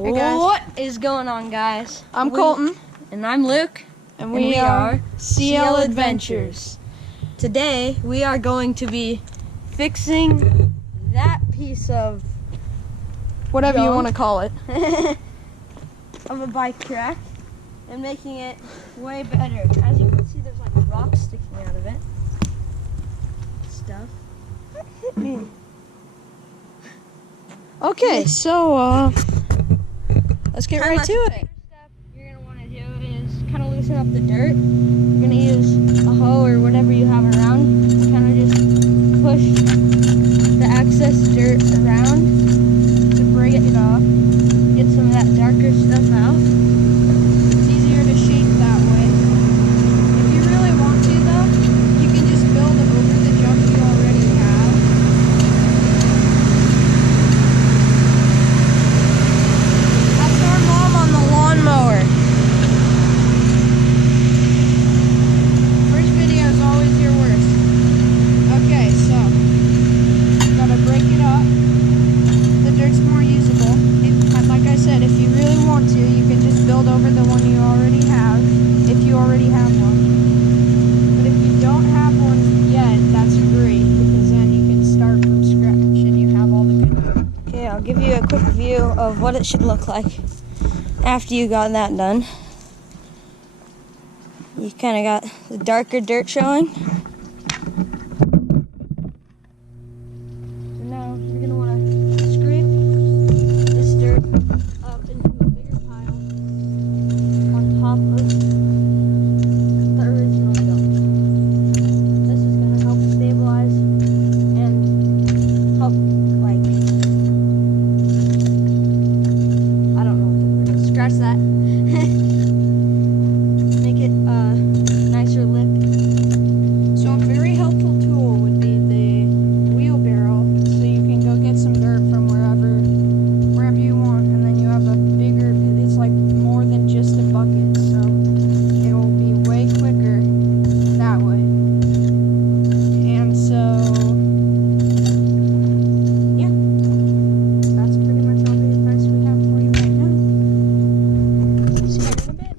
Hey guys. What is going on, guys? I'm Colton. And I'm Luke. And we are CL Adventures. Today, we are going to be fixing that piece of Whatever you junk want to call it. of a bike track and making it way better. As you can see, there's like rocks sticking out of it. Stuff. That hit me. Okay, so let's get right to it. First step you're going to want to do is kind of loosen up the dirt. You're going to use a hoe or whatever you have around and kind of just push the excess dirt around to break it off. Get some of that darker stuff out. It's easier to shape that way. If you really want to, though, you can just build over the junk you already have. That's our mom on the lawnmower. First video is always your worst. Okay, so gotta break it up. The dirt's more usable. Like I said, if you really want to, you can just build over the one you already have, if you already have one. But if you don't have one yet, that's great, because then you can start from scratch and you have all the good. Okay, I'll give you a quick view of what it should look like after you got that done. You kind of got the darker dirt showing. So now you're going to want to scrape this dirt up into a bigger pile on top of the original junk. This is going to help stabilize and help, like, I don't know what the word is. Scratch that. Make it a nicer lip. So a very helpful tool would be the wheelbarrow, so you can go get some dirt from wherever you want, and then you have a bigger, it's like more than just a bucket, so it will be way quicker that way. And so, yeah, that's pretty much all the advice we have for you right now. See you in a bit.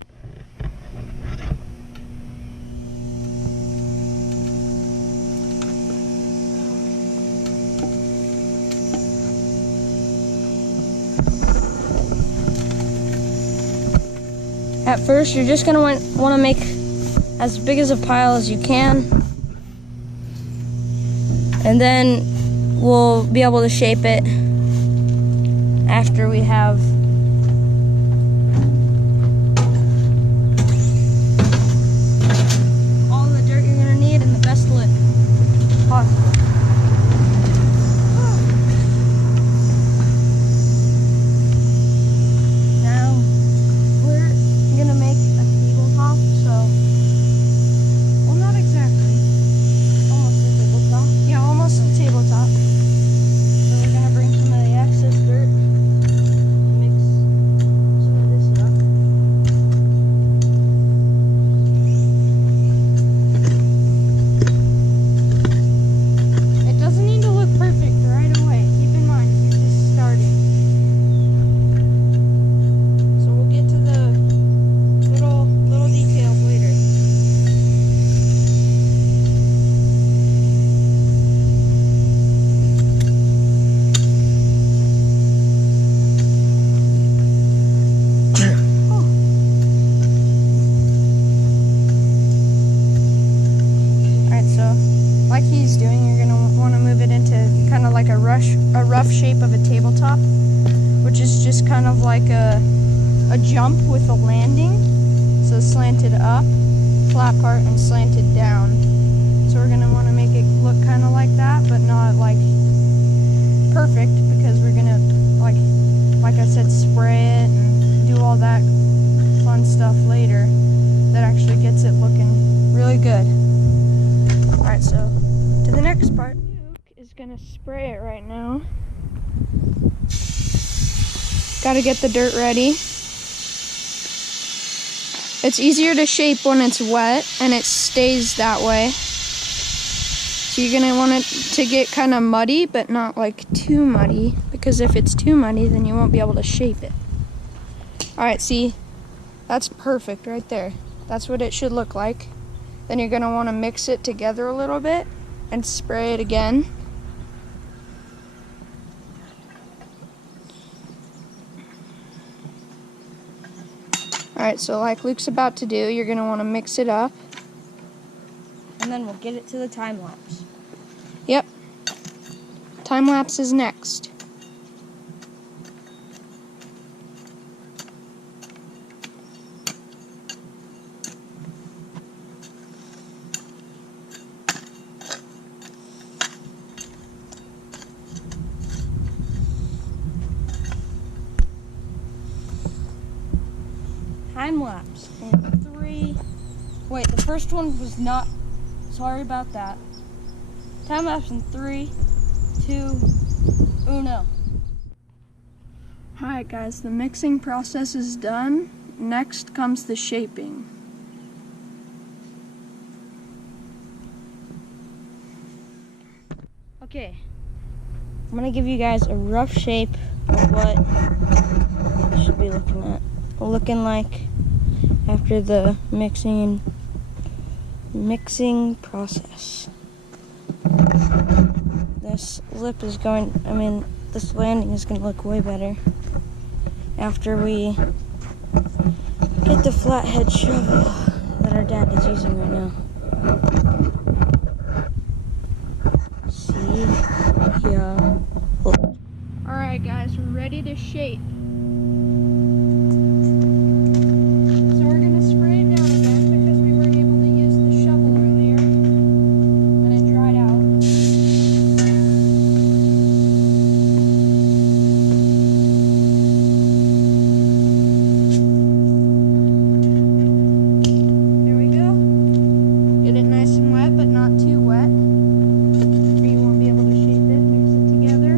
At first, you're just gonna want to make as big as a pile as you can, and then we'll be able to shape it after we have all the dirt you're gonna need and the best lip possible. Now we're gonna make a tabletop, so, well, not exactly, almost a tabletop. Yeah, almost a tabletop. So we're gonna bring some of the excess dirt and mix some of this up. It doesn't need to look perfect right away. Keep in mind, you're just starting. So we'll get to the little details later. Alright, so like he's doing, you're gonna want to move it into kind of like a rough shape of a tabletop, which is just kind of like a jump with a landing. So slanted up, flat part, and slanted down. So we're gonna want to make it look kind of like that, but not like perfect, because we're gonna, like I said, spray it and do all that fun stuff later that actually gets it looking really good. Alright, so to the next part. Luke is gonna spray it right now. Gotta get the dirt ready. It's easier to shape when it's wet, and it stays that way. So you're gonna want it to get kind of muddy, but not like too muddy, because if it's too muddy, then you won't be able to shape it. Alright, see? That's perfect right there. That's what it should look like. Then you're going to want to mix it together a little bit and spray it again. Alright, so like Luke's about to do, you're going to want to mix it up. And then we'll get it to the time lapse. Yep. Time lapse is next. Time lapse in 3. Wait, the first one was not. Sorry about that. Time lapse in 3, 2, 1. Alright guys, the mixing process is done. Next comes the shaping. Okay, I'm gonna give you guys a rough shape of what you should be looking like after the mixing process. This lip is this landing is gonna look way better after we get the flathead shovel that our dad is using right now. See? Yeah. Alright guys, we're ready to shape. So we're going to spray it down again because we weren't able to use the shovel earlier. And it dried out. There we go. Get it nice and wet, but not too wet. Or you won't be able to shape it. Mix it together.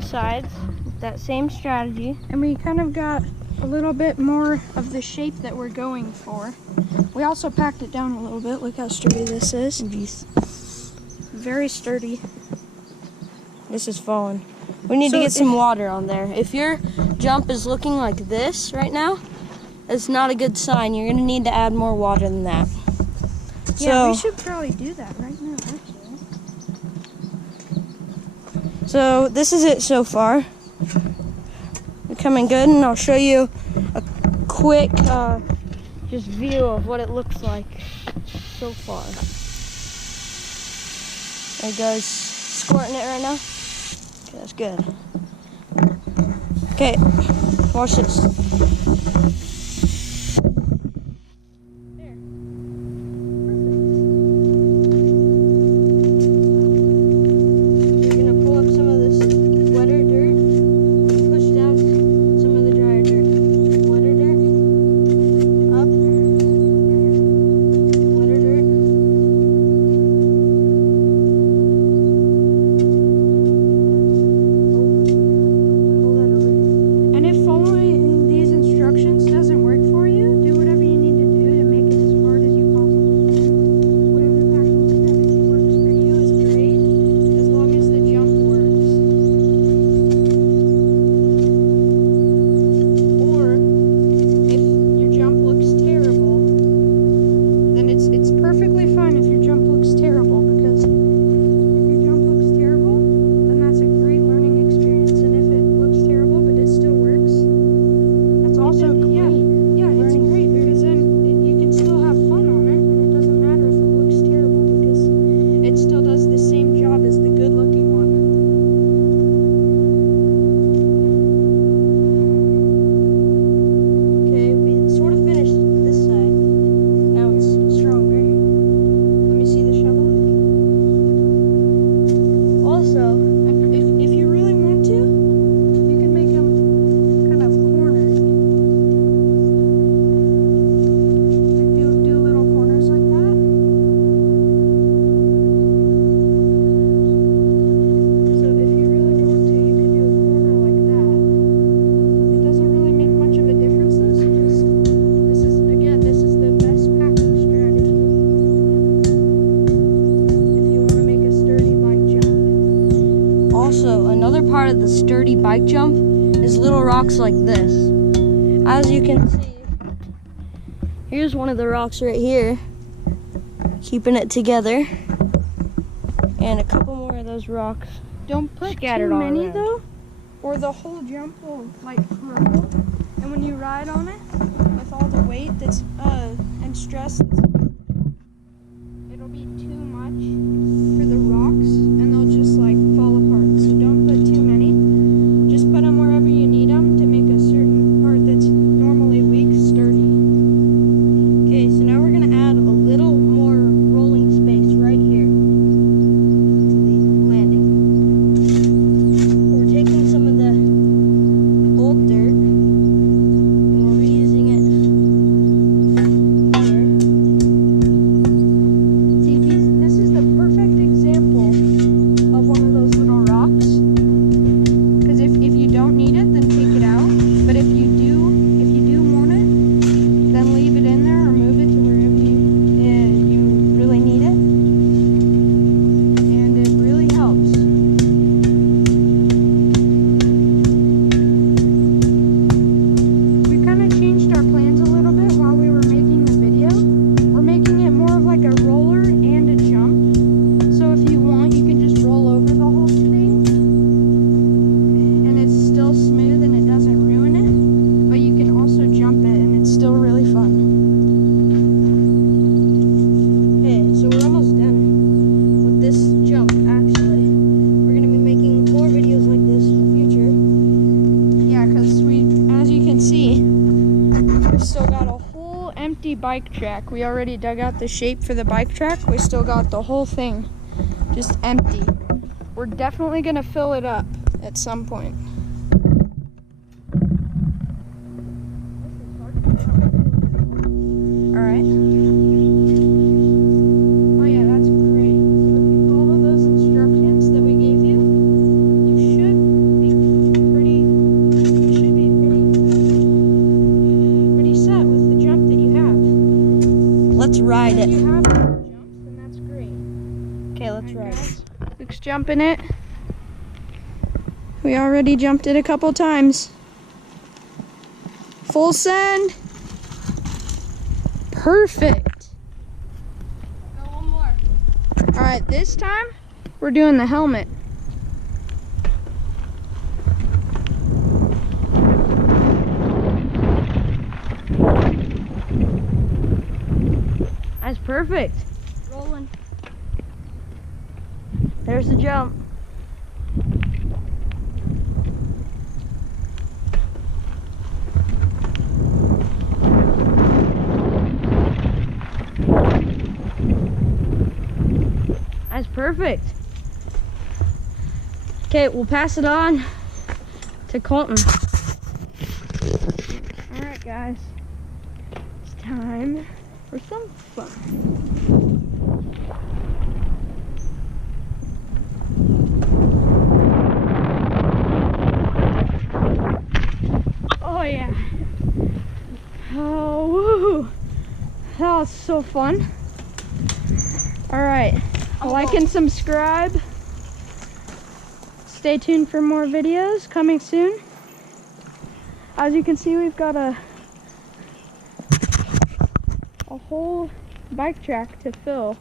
the sides with that same strategy. And we kind of got a little bit more of the shape that we're going for. We also packed it down a little bit. Look how sturdy this is. Very sturdy. This is falling. We need to get some water on there. If your jump is looking like this right now, it's not a good sign. You're gonna need to add more water than that. Yeah, we should probably do that right now, actually. So this is it so far. We're coming good, and I'll show you a quick just view of what it looks like so far. There it goes, squirting it right now. Okay, that's good. Okay, watch this. Part of the sturdy bike jump is little rocks like this. As you can see, here's one of the rocks right here, keeping it together, and a couple more of those rocks. Don't put scattered too all many around, though, or the whole jump will like crumble. And when you ride on it with all the weight that's and stress, it'll be too much for the rocks, and they'll just like fall apart. So don't put too many. Just put them wherever you need them to make a certain part that's normally weak sturdy. Okay, so now we're gonna add a little more rolling space right here to the landing. We're taking some of the old dirt and we're reusing it here. See, this is the perfect example of one of those little rocks. Because if you don't need it, then take it out. But if you do want it, then leave it in there or move it to wherever you really need it. And it really helps. We kind of changed our plans a little bit while we were making the video. We're making it more of like a roller and a jump. So if you want, you can just roll over the whole thing. And it's still smooth and it doesn't ruin it. But you can also jump it and it's still really fun. Okay, so we're almost done with this jump actually. We're gonna be making more videos like this in the future. Yeah, because as you can see, we've still got a whole empty bike track. We already dug out the shape for the bike track. We still got the whole thing just empty. We're definitely gonna fill it up at some point. All right. Oh yeah, that's great. So if you follow those instructions that we gave you, you should be ride it. You have jumps, then that's great. Okay, let's Alright, ride guys. Luke's jumping it. We already jumped it a couple times. Full send. Perfect. Go one more. All right, this time we're doing the helmet. That's perfect. Rolling. There's the jump. That's perfect. Okay, we'll pass it on to Colton. All right, guys. It's time for some fun. Oh yeah. Oh, woo. That was so fun. All right. Like and subscribe. Stay tuned for more videos coming soon. As you can see, we've got a whole bike track to fill.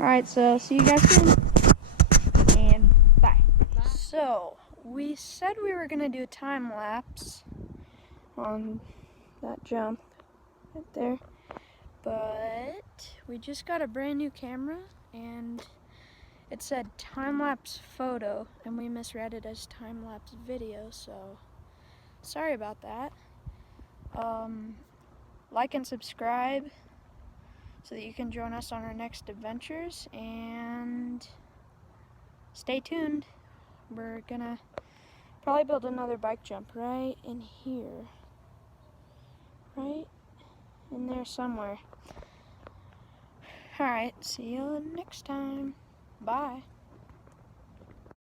Alright, so see you guys soon. And bye. So, we said we were going to do a time lapse on that jump right there. But we just got a brand new camera and it said time-lapse photo and we misread it as time-lapse video, so sorry about that. Like and subscribe so that you can join us on our next adventures, and stay tuned. We're gonna probably build another bike jump right in here. Right in there somewhere. Alright, see you next time. Bye.